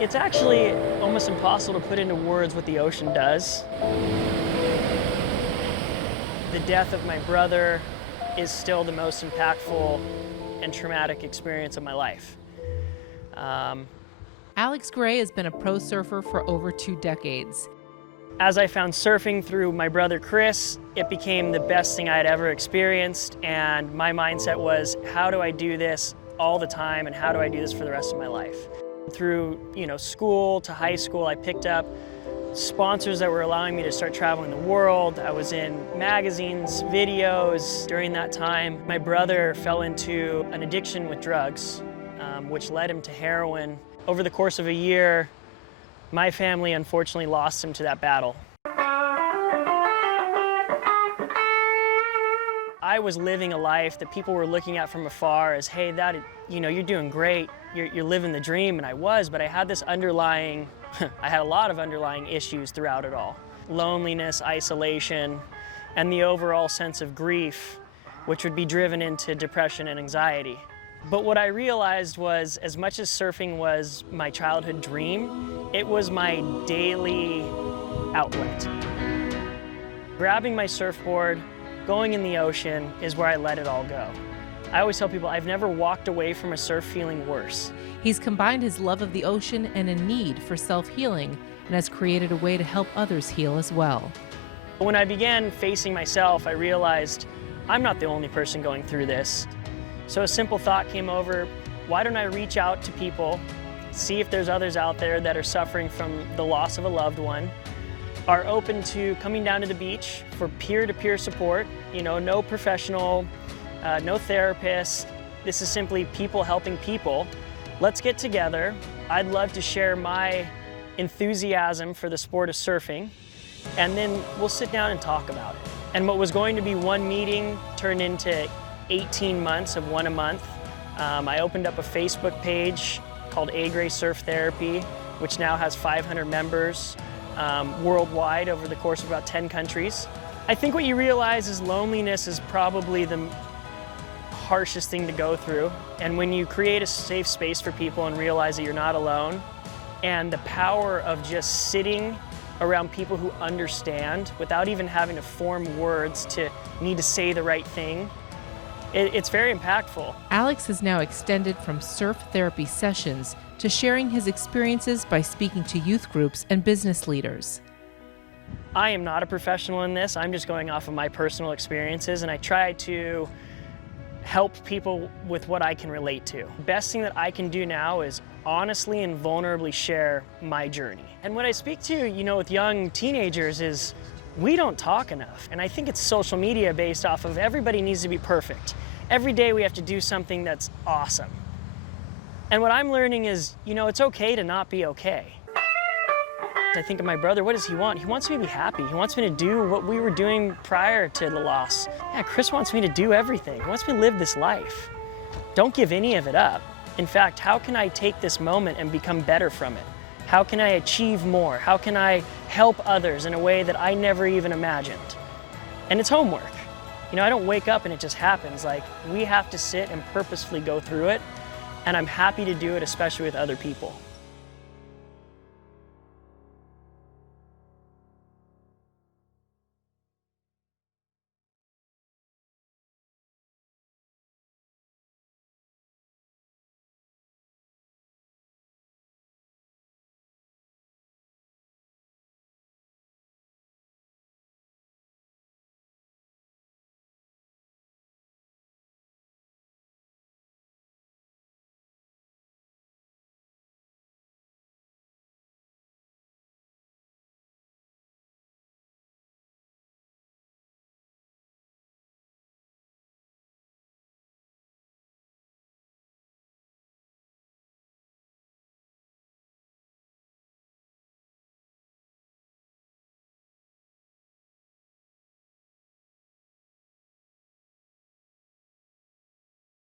It's actually almost impossible to put into words what the ocean does. The death of my brother is still the most impactful and traumatic experience of my life. Alex Gray has been a pro surfer for over 2 decades. As I found surfing through my brother Chris, it became the best thing I had ever experienced, and my mindset was, how do I do this all the time, and how do I do this for the rest of my life? Through school to high school, I picked up sponsors that were allowing me to start traveling the world. I was in magazines, videos. During that time, my brother fell into an addiction with drugs, which led him to heroin. Over the course of a year, my family unfortunately lost him to that battle. I was living a life that people were looking at from afar as, hey, you're doing great, you're living the dream, and I was, but I had this underlying, I had a lot of underlying issues throughout it all. Loneliness, isolation, and the overall sense of grief, which would be driven into depression and anxiety. But what I realized was, as much as surfing was my childhood dream, it was my daily outlet. Grabbing my surfboard, going in the ocean is where I let it all go. I always tell people I've never walked away from a surf feeling worse. He's combined his love of the ocean and a need for self-healing and has created a way to help others heal as well. When I began facing myself, I realized I'm not the only person going through this. So a simple thought came over, why don't I reach out to people, see if there's others out there that are suffering from the loss of a loved one, are open to coming down to the beach for peer-to-peer support, no professional, no therapist. This is simply people helping people. Let's get together. I'd love to share my enthusiasm for the sport of surfing, and then we'll sit down and talk about it. And what was going to be one meeting turned into 18 months of one a month. I opened up a Facebook page called A Gray Surf Therapy, which now has 500 members worldwide over the course of about 10 countries. I think what you realize is loneliness is probably the harshest thing to go through. And when you create a safe space for people and realize that you're not alone, and the power of just sitting around people who understand without even having to form words to need to say the right thing, it's very impactful. Alex has now extended from surf therapy sessions to sharing his experiences by speaking to youth groups and business leaders. I am not a professional in this. I'm just going off of my personal experiences, and I try to help people with what I can relate to. The best thing that I can do now is honestly and vulnerably share my journey. And what I speak to, with young teenagers is, we don't talk enough. And I think it's social media based off of everybody needs to be perfect. Every day we have to do something that's awesome. And what I'm learning is, it's okay to not be okay. I think of my brother, what does he want? He wants me to be happy. He wants me to do what we were doing prior to the loss. Yeah, Chris wants me to do everything. He wants me to live this life. Don't give any of it up. In fact, how can I take this moment and become better from it? How can I achieve more? How can I help others in a way that I never even imagined? And it's homework. I don't wake up and it just happens. We have to sit and purposefully go through it, and I'm happy to do it, especially with other people.